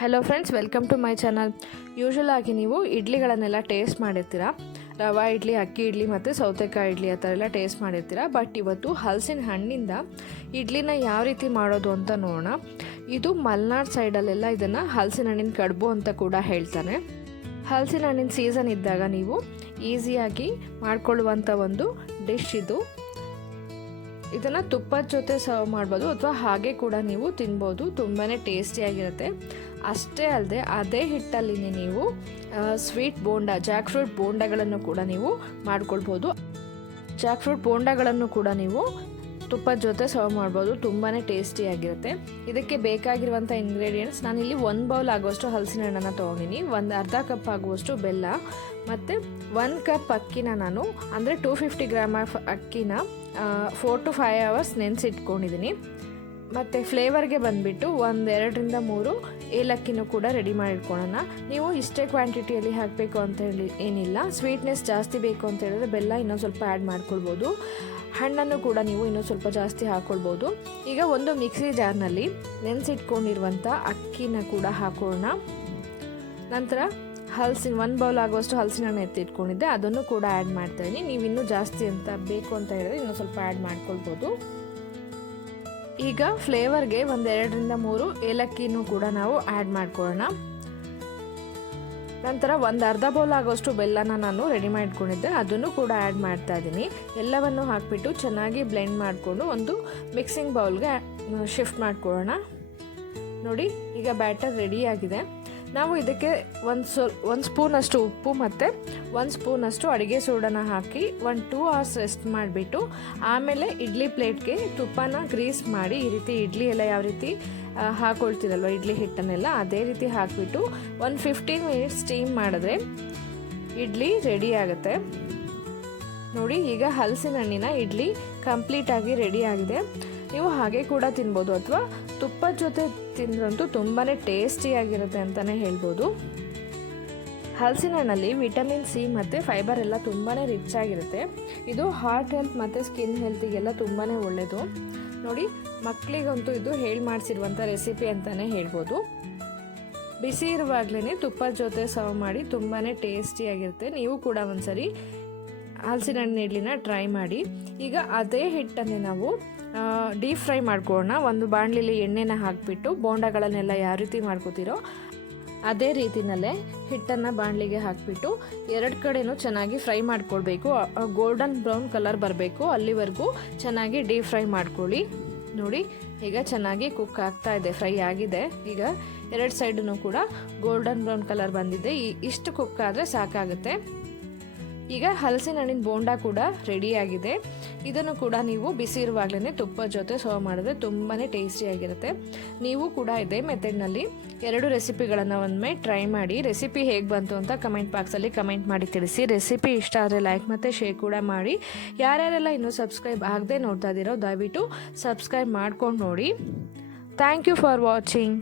Hello friends, welcome to my channel. Usual ಆಗಿ ನೀವು ಇಡ್ಲಿಗಳನ್ನೆಲ್ಲ taste ಮಾಡಿರ್ತೀರ. Rava idli, ಅಕ್ಕಿ ಇಡ್ಲಿ ಮತ್ತು ಸೌತೆಕಾಯಿ ಇಡ್ಲಿ ಆ ಥರ ಎಲ್ಲ ಟೇಸ್ಟ್ ಮಾಡಿರ್ತೀರ. ಬಟ್ ಇವತ್ತು ಹಲಸಿನ ಹಣ್ಣಿಂದ ಇಡ್ಲಿನ ಯಾವ ರೀತಿ ಮಾಡೋದು ಅಂತ ನೋಡೋಣ. ಇದು ಮಲೆನಾಡು ಸೈಡಲ್ಲೆಲ್ಲ ಇದನ್ನು ಹಲಸಿನ ಹಣ್ಣಿನ ಕಡುಬು ಅಂತ ಕೂಡ ಹೇಳ್ತಾನೆ. ಹಲಸಿನ ಹಣ್ಣಿನ ಸೀಸನ್ ಇದ್ದಾಗ ನೀವು ಈಸಿಯಾಗಿ ಮಾಡ್ಕೊಳ್ಳುವಂಥ ಒಂದು ಡಿಶ್ ಇದು. ಇದನ್ನು ತುಪ್ಪದ ಜೊತೆ ಸರ್ವ್ ಮಾಡ್ಬೋದು ಅಥವಾ ಹಾಗೆ ಕೂಡ ನೀವು ತಿನ್ಬೋದು. ತುಂಬಾ ಟೇಸ್ಟಿಯಾಗಿರುತ್ತೆ. ಅಷ್ಟೇ ಅಲ್ಲದೆ ಅದೇ ಹಿಟ್ಟಲ್ಲಿನೇ ನೀವು ಸ್ವೀಟ್ ಬೋಂಡ, ಜಾಕ್ ಫ್ರೂಟ್ ಬೋಂಡಗಳನ್ನು ಕೂಡ ನೀವು ಮಾಡ್ಕೊಳ್ಬೋದು. ಜಾಕ್ ಫ್ರೂಟ್ ಬೋಂಡಗಳನ್ನು ಕೂಡ ನೀವು ತುಪ್ಪದ ಜೊತೆ ಸರ್ವ್ ಮಾಡ್ಬೋದು. ತುಂಬಾ ಟೇಸ್ಟಿಯಾಗಿರುತ್ತೆ. ಇದಕ್ಕೆ ಬೇಕಾಗಿರುವಂಥ ಇಂಗ್ರೀಡಿಯೆಂಟ್ಸ್, ನಾನಿಲ್ಲಿ 1 ಬೌಲ್ ಆಗುವಷ್ಟು ಹಲಸಿನ ಹಣ್ಣನ್ನು ತೊಗೊಂಡಿನಿ, ಅರ್ಧ ಕಪ್ ಆಗುವಷ್ಟು ಬೆಲ್ಲ ಮತ್ತು 1 ಕಪ್ ಅಕ್ಕಿನ ನಾನು ಅಂದರೆ 250 ಗ್ರಾಮ್ ಆಫ್ ಅಕ್ಕಿನ 4 to 5 hours ನೆನೆಸಿಟ್ಕೊಂಡಿದ್ದೀನಿ. ಮತ್ತು ಫ್ಲೇವರ್ಗೆ ಬಂದುಬಿಟ್ಟು 2ರಿಂದ 3 ಏಲಕ್ಕಿನೂ ಕೂಡ ರೆಡಿ ಮಾಡಿಟ್ಕೊಳ್ಳೋಣ. ನೀವು ಇಷ್ಟೇ ಕ್ವಾಂಟಿಟಿಯಲ್ಲಿ ಹಾಕಬೇಕು ಅಂತ ಹೇಳಿ ಏನಿಲ್ಲ. ಸ್ವೀಟ್ನೆಸ್ ಜಾಸ್ತಿ ಬೇಕು ಅಂತ ಹೇಳಿದ್ರೆ ಬೆಲ್ಲ ಇನ್ನೊಂದು ಸ್ವಲ್ಪ ಆ್ಯಡ್ ಮಾಡ್ಕೊಳ್ಬೋದು. ಹಣ್ಣನ್ನು ಕೂಡ ನೀವು ಇನ್ನೊಂದು ಸ್ವಲ್ಪ ಜಾಸ್ತಿ ಹಾಕ್ಕೊಳ್ಬೋದು. ಈಗ ಒಂದು ಮಿಕ್ಸಿ ಜಾರ್ನಲ್ಲಿ ನೆನೆಸಿಟ್ಕೊಂಡಿರುವಂಥ ಅಕ್ಕಿನ ಕೂಡ ಹಾಕೋಣ. ನಂತರ 1 ಬೌಲ್ ಆಗುವಷ್ಟು ಹಲಸಿನ ಹಣ್ಣು ಎತ್ತಿಟ್ಕೊಂಡಿದ್ದೆ, ಅದನ್ನು ಕೂಡ ಆ್ಯಡ್ ಮಾಡ್ತಾಯಿದ್ದೀನಿ. ನೀವು ಇನ್ನೂ ಜಾಸ್ತಿ ಅಂತ ಬೇಕು ಅಂತ ಹೇಳಿದ್ರೆ ಇನ್ನೂ ಸ್ವಲ್ಪ ಆ್ಯಡ್ ಮಾಡ್ಕೊಳ್ಬೋದು. ಈಗ ಫ್ಲೇವರ್ಗೆ 2ರಿಂದ 3 ಏಲಕ್ಕಿನೂ ಕೂಡ ನಾವು ಆ್ಯಡ್ ಮಾಡ್ಕೊಳ್ಳೋಣ. ನಂತರ ಅರ್ಧ ಬೌಲ್ ಆಗೋಷ್ಟು ಬೆಲ್ಲನ ನಾನು ರೆಡಿ ಮಾಡಿಟ್ಕೊಂಡಿದ್ದೆ, ಅದನ್ನು ಕೂಡ ಆ್ಯಡ್ ಮಾಡ್ತಾ ಇದ್ದೀನಿ. ಎಲ್ಲವನ್ನು ಹಾಕಿಬಿಟ್ಟು ಚೆನ್ನಾಗಿ ಬ್ಲೆಂಡ್ ಮಾಡಿಕೊಂಡು ಒಂದು ಮಿಕ್ಸಿಂಗ್ ಬೌಲ್ಗೆ ಶಿಫ್ಟ್ ಮಾಡ್ಕೊಳ್ಳೋಣ. ನೋಡಿ, ಈಗ ಬ್ಯಾಟರ್ ರೆಡಿಯಾಗಿದೆ. ನಾವು ಇದಕ್ಕೆ ಒಂದು ಸ್ಪೂನಷ್ಟು ಉಪ್ಪು ಮತ್ತು 1 ಸ್ಪೂನಷ್ಟು ಅಡುಗೆ ಸೋಡಾನ ಹಾಕಿ 2 hours ರೆಸ್ಟ್ ಮಾಡಿಬಿಟ್ಟು ಆಮೇಲೆ ಇಡ್ಲಿ ಪ್ಲೇಟ್ಗೆ ತುಪ್ಪನ ಗ್ರೀಸ್ ಮಾಡಿ, ಈ ರೀತಿ ಇಡ್ಲಿ ಎಲ್ಲ ಯಾವ ರೀತಿ ಹಾಕೊಳ್ತೀರಲ್ವ ಇಡ್ಲಿ ಹಿಟ್ಟನ್ನೆಲ್ಲ ಅದೇ ರೀತಿ ಹಾಕಿಬಿಟ್ಟು 15 minutes ಸ್ಟೀಮ್ ಮಾಡಿದ್ರೆ ಇಡ್ಲಿ ರೆಡಿ ಆಗುತ್ತೆ. ನೋಡಿ, ಈಗ ಹಲಸಿನ ಹಣ್ಣಿನ ಇಡ್ಲಿ ಕಂಪ್ಲೀಟಾಗಿ ರೆಡಿ ಆಗಿದೆ. ನೀವು ಹಾಗೆ ಕೂಡ ತಿನ್ಬೋದು ಅಥವಾ ತುಪ್ಪದ ಜೊತೆ ತಿಂದ್ರಂತೂ ತುಂಬಾ ಟೇಸ್ಟಿಯಾಗಿರುತ್ತೆ ಅಂತಲೇ ಹೇಳ್ಬೋದು. ಹಲಸಿನ ಹಣ್ಣಲ್ಲಿ ವಿಟಮಿನ್ ಸಿ ಮತ್ತು ಫೈಬರ್ ಎಲ್ಲ ತುಂಬಾ ರಿಚ್ ಆಗಿರುತ್ತೆ. ಇದು ಹಾರ್ಟ್ ಹೆಲ್ತ್ ಮತ್ತು ಸ್ಕಿನ್ ಹೆಲ್ತಿಗೆಲ್ಲ ತುಂಬಾ ಒಳ್ಳೆಯದು. ನೋಡಿ, ಮಕ್ಕಳಿಗಂತೂ ಇದು ಹೇಳಿ ಮಾಡಿಸಿರುವಂಥ ರೆಸಿಪಿ ಅಂತಲೇ ಹೇಳ್ಬೋದು. ಬಿಸಿ ಇರುವಾಗಲೇ ತುಪ್ಪದ ಜೊತೆ ಸರ್ವ್ ಮಾಡಿ ತುಂಬಾ ಟೇಸ್ಟಿಯಾಗಿರುತ್ತೆ. ನೀವು ಕೂಡ ಒಂದ್ಸರಿ ಹಲಸಿನ ಹಣ್ಣಿನ ಇಡ್ಲಿನ ಟ್ರೈ ಮಾಡಿ. ಈಗ ಅದೇ ಹಿಟ್ಟನ್ನೇ ನಾವು ಡೀಪ್ ಫ್ರೈ ಮಾಡ್ಕೊಳ್ಳೋಣ. ಒಂದು ಬಾಣಲಿಲಿ ಎಣ್ಣೆನ ಹಾಕಿಬಿಟ್ಟು ಬೋಂಡಗಳನ್ನೆಲ್ಲ ಯಾವ ರೀತಿ ಮಾಡ್ಕೋತೀರೋ ಅದೇ ರೀತಿಯಲ್ಲೇ ಹಿಟ್ಟನ್ನು ಬಾಣಲಿಗೆ ಹಾಕಿಬಿಟ್ಟು 2 ಕಡೆನೂ ಚೆನ್ನಾಗಿ ಫ್ರೈ ಮಾಡ್ಕೊಳ್ಬೇಕು. ಗೋಲ್ಡನ್ ಬ್ರೌನ್ ಕಲರ್ ಬರಬೇಕು, ಅಲ್ಲಿವರೆಗೂ ಚೆನ್ನಾಗಿ ಡೀಪ್ ಫ್ರೈ ಮಾಡ್ಕೊಳ್ಳಿ. ನೋಡಿ, ಈಗ ಚೆನ್ನಾಗಿ ಕುಕ್ ಆಗ್ತಾ ಇದೆ, ಫ್ರೈ ಆಗಿದೆ. ಈಗ 2 ಸೈಡೂ ಕೂಡ ಗೋಲ್ಡನ್ ಬ್ರೌನ್ ಕಲರ್ ಬಂದಿದೆ. ಇಷ್ಟು ಕುಕ್ ಆದರೆ ಸಾಕಾಗುತ್ತೆ. ಈಗ ಹಲಸಿನ ಹಣ್ಣಿನ ಬೋಂಡ ಕೂಡ ರೆಡಿಯಾಗಿದೆ. ಇದನ್ನು ಕೂಡ ನೀವು ಬಿಸಿ ಇರುವಾಗಲೇ ತುಪ್ಪದ ಜೊತೆ ಸರ್ವ್ ಮಾಡಿದ್ರೆ ತುಂಬಾ ಟೇಸ್ಟಿಯಾಗಿರುತ್ತೆ. ನೀವು ಕೂಡ ಇದೇ ಮೆಥಡ್ನಲ್ಲಿ 2 ರೆಸಿಪಿಗಳನ್ನು ಒಮ್ಮೆ ಟ್ರೈ ಮಾಡಿ. ರೆಸಿಪಿ ಹೇಗೆ ಬಂತು ಅಂತ ಕಮೆಂಟ್ ಬಾಕ್ಸಲ್ಲಿ ಕಮೆಂಟ್ ಮಾಡಿ ತಿಳಿಸಿ. ರೆಸಿಪಿ ಇಷ್ಟ ಆದರೆ ಲೈಕ್ ಮತ್ತು ಶೇರ್ ಕೂಡ ಮಾಡಿ. ಯಾರ್ಯಾರೆಲ್ಲ ಇನ್ನೂ ಸಬ್ಸ್ಕ್ರೈಬ್ ಆಗದೆ ನೋಡ್ತಾ ಇದ್ದೀರೋ ದಯವಿಟ್ಟು ಸಬ್ಸ್ಕ್ರೈಬ್ ಮಾಡ್ಕೊಂಡು ನೋಡಿ. Thank you for watching.